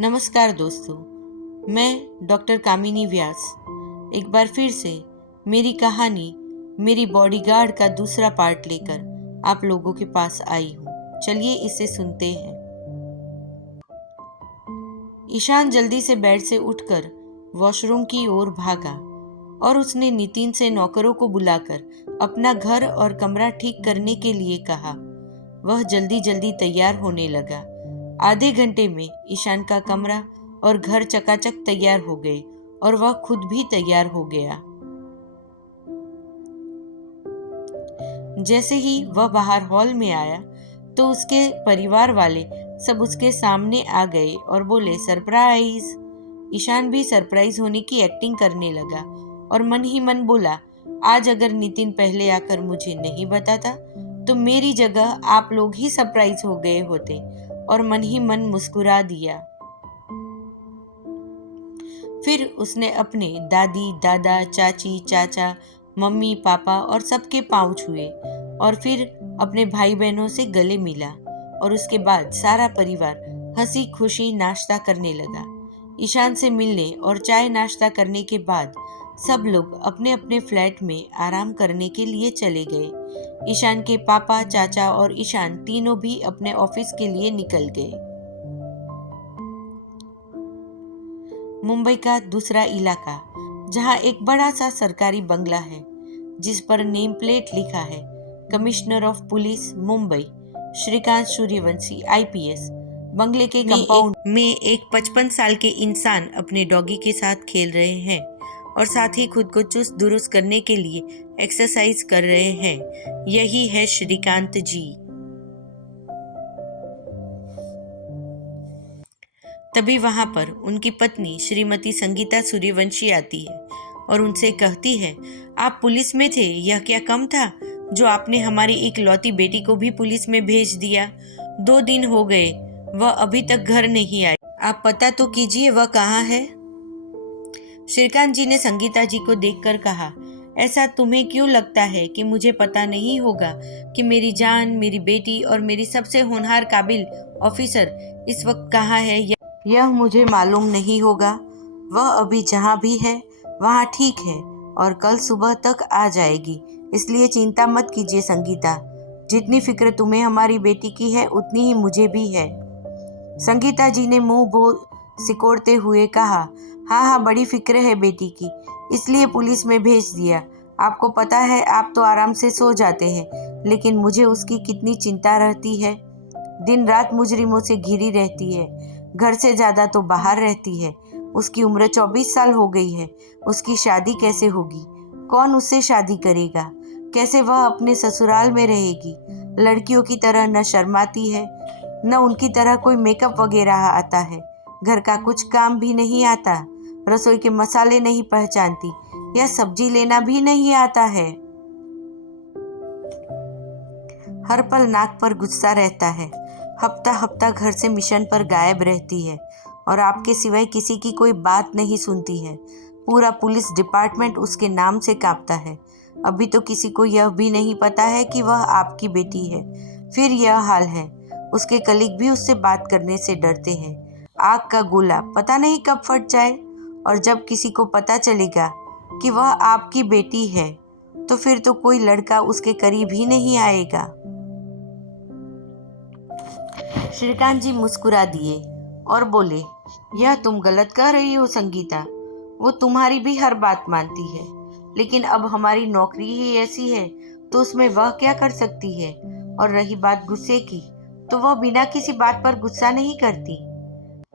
नमस्कार दोस्तों, मैं डॉक्टर कामिनी व्यास एक बार फिर से मेरी कहानी मेरी बॉडीगार्ड का दूसरा पार्ट लेकर आप लोगों के पास आई हूँ। चलिए इसे सुनते हैं। ईशान जल्दी से बेड से उठकर वॉशरूम की ओर भागा और उसने नितिन से नौकरों को बुलाकर अपना घर और कमरा ठीक करने के लिए कहा। वह जल्दी जल्दी तैयार होने लगा। आधे घंटे में ईशान का कमरा और घर चकाचक तैयार हो गए और वह खुद भी तैयार हो गया। जैसे ही वह बाहर हॉल में आया तो उसके परिवार वाले सब उसके सामने आ गए और बोले, सरप्राइज। ईशान भी सरप्राइज होने की एक्टिंग करने लगा और मन ही मन बोला, आज अगर नितिन पहले आकर मुझे नहीं बताता तो मेरी जगह आप लोग ही सरप्राइज हो गए होते। और मन ही मन मुस्कुरा दिया। फिर उसने अपने दादी, दादा, चाची, चाचा, मम्मी, पापा और सबके पांव छुए और फिर अपने भाई बहनों से गले मिला और उसके बाद सारा परिवार हंसी खुशी नाश्ता करने लगा। ईशान से मिलने और चाय नाश्ता करने के बाद सब लोग अपने अपने फ्लैट में आराम करने के लिए चले गए। ईशान के पापा, चाचा और ईशान तीनों भी अपने ऑफिस के लिए निकल गए। मुंबई का दूसरा इलाका, जहां एक बड़ा सा सरकारी बंगला है जिस पर नेम प्लेट लिखा है commissioner of police Mumbai Shrikant Suryavanshi IPS। बंगले के कंपाउंड में एक 55 साल के इंसान अपने डॉगी के साथ खेल रहे हैं और साथ ही खुद को चुस्त दुरुस्त करने के लिए एक्सरसाइज कर रहे हैं। यही है श्रीकांत जी। तभी वहां पर उनकी पत्नी श्रीमती संगीता सूर्यवंशी आती है और उनसे कहती है, आप पुलिस में थे, यह क्या कम था जो आपने हमारी एक लौती बेटी को भी पुलिस में भेज दिया। 2 दिन हो गए, वह अभी तक घर नहीं आई। आप पता तो कीजिए वह कहाँ है। श्रीकांत जी ने संगीता जी को देखकर कहा, ऐसा तुम्हें क्यों लगता है कि मुझे पता नहीं होगा कि मेरी जान, मेरी बेटी और मेरी सबसे होनहार काबिल ऑफिसर इस वक्त कहाँ है? यह मुझे मालूम नहीं होगा। वह अभी जहाँ भी है वहाँ ठीक है और कल सुबह तक आ जाएगी, इसलिए चिंता मत कीजिए संगीता। जितनी फिक्र तुम्हें हमारी बेटी की है उतनी ही मुझे भी है। संगीता जी ने मुंह सिकोड़ते हुए कहा, हाँ, बड़ी फिक्र है बेटी की, इसलिए पुलिस में भेज दिया। आपको पता है आप तो आराम से सो जाते हैं, लेकिन मुझे उसकी कितनी चिंता रहती है। दिन रात मुजरिमों से घिरी रहती है, घर से ज़्यादा तो बाहर रहती है। उसकी उम्र 24 साल हो गई है। उसकी शादी कैसे होगी? कौन उससे शादी करेगा? कैसे वह अपने ससुराल में रहेगी? लड़कियों की तरह न शर्माती है, न उनकी तरह कोई मेकअप वगैरह आता है। घर का कुछ काम भी नहीं आता, रसोई के मसाले नहीं पहचानती या सब्जी लेना भी नहीं आता है। हर पल नाक पर गुस्सा रहता है। हफ्ता हफ्ता घर से मिशन पर गायब रहती है और आपके सिवाय किसी की कोई बात नहीं सुनती है। पूरा पुलिस डिपार्टमेंट उसके नाम से कांपता है। अभी तो किसी को यह भी नहीं पता है कि वह आपकी बेटी है, फिर यह हाल है। उसके कलीग भी उससे बात करने से डरते हैं। आग का गोला पता नहीं कब फट जाए, और जब किसी को पता चलेगा कि वह आपकी बेटी है तो फिर तो कोई लड़का उसके करीब ही नहीं आएगा। श्रीकांत जी मुस्कुरा दिए और बोले, यह तुम गलत कह रही हो संगीता। वो तुम्हारी भी हर बात मानती है, लेकिन अब हमारी नौकरी ही ऐसी है तो उसमें वह क्या कर सकती है। और रही बात गुस्से की, तो वह बिना किसी बात पर गुस्सा नहीं करती।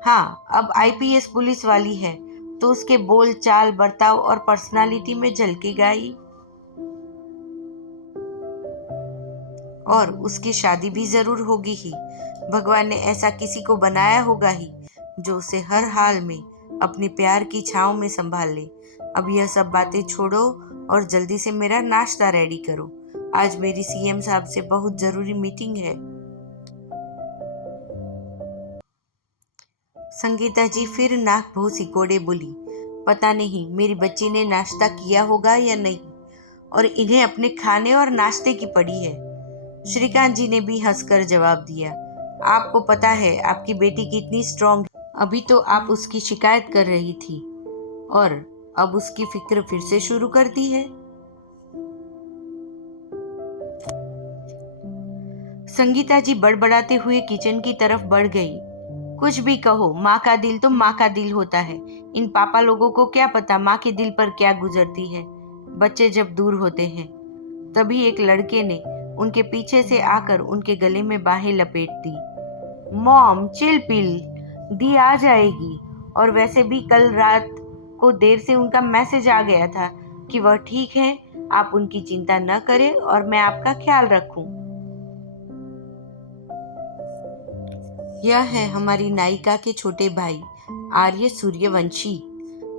हाँ, अब IPS पुलिस वाली है तो उसके बोल चाल, बर्ताव और पर्सनालिटी में झलकेगा ही। और उसकी शादी भी जरूर होगी ही। भगवान ने ऐसा किसी को बनाया होगा ही जो उसे हर हाल में अपने प्यार की छांव में संभाल ले। अब यह सब बातें छोड़ो और जल्दी से मेरा नाश्ता रेडी करो। आज मेरी CM साहब से बहुत जरूरी मीटिंग है। संगीता जी फिर नाक भौं सिकोड़े बोली, पता नहीं मेरी बच्ची ने नाश्ता किया होगा या नहीं, और इन्हें अपने खाने और नाश्ते की पड़ी है। श्रीकांत जी ने भी हंसकर जवाब दिया, आपको पता है आपकी बेटी कितनी स्ट्रांग है। अभी तो आप उसकी शिकायत कर रही थी और अब उसकी फिक्र फिर से शुरू कर दी है। संगीता जी बड़बड़ाते हुए किचन की तरफ बढ़ गई। कुछ भी कहो, माँ का दिल तो माँ का दिल होता है। इन पापा लोगों को क्या पता माँ के दिल पर क्या गुजरती है। बच्चे जब दूर होते हैं। तभी एक लड़के ने उनके पीछे से आकर उनके गले में बाहें लपेट दी। मॉम चिल पिल, दी आ जाएगी। और वैसे भी कल रात को देर से उनका मैसेज आ गया था कि वह ठीक है, आप उनकी चिंता न करें और मैं आपका ख्याल रखूं। यह है हमारी नायिका के छोटे भाई आर्य सूर्यवंशी,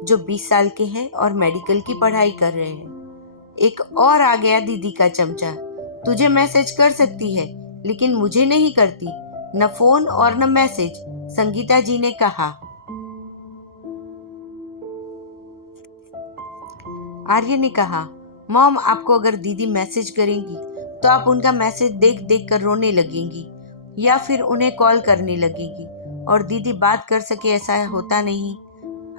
जो 20 साल के हैं और मेडिकल की पढ़ाई कर रहे हैं। एक और आ गया दीदी का चमचा। तुझे मैसेज कर सकती है लेकिन मुझे नहीं करती, न फोन और न मैसेज, संगीता जी ने कहा। आर्य ने कहा, मॉम आपको अगर दीदी मैसेज करेंगी तो आप उनका मैसेज देख देख कर रोने लगेंगी या फिर उन्हें कॉल करने लगेंगी और दीदी बात कर सके ऐसा होता नहीं,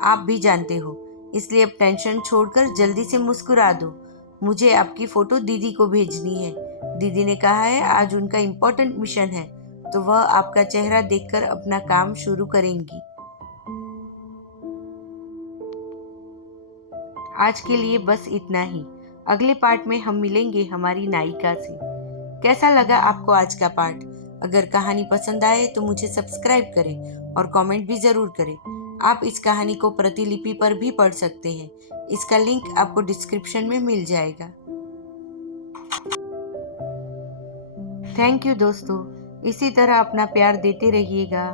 आप भी जानते हो। इसलिए अब टेंशन छोड़कर जल्दी से मुस्कुरा दो। मुझे आपकी फोटो दीदी को भेजनी है। दीदी ने कहा है आज उनका इम्पोर्टेंट मिशन है तो वह आपका चेहरा देखकर अपना काम शुरू करेंगी। आज के लिए बस इतना ही। अगले पार्ट में हम मिलेंगे हमारी नायिका से। कैसा लगा आपको आज का पार्ट? अगर कहानी पसंद आए तो मुझे सब्सक्राइब करें और कमेंट भी ज़रूर करें। आप इस कहानी को प्रतिलिपि पर भी पढ़ सकते हैं। इसका लिंक आपको डिस्क्रिप्शन में मिल जाएगा। थैंक यू दोस्तों, इसी तरह अपना प्यार देते रहिएगा।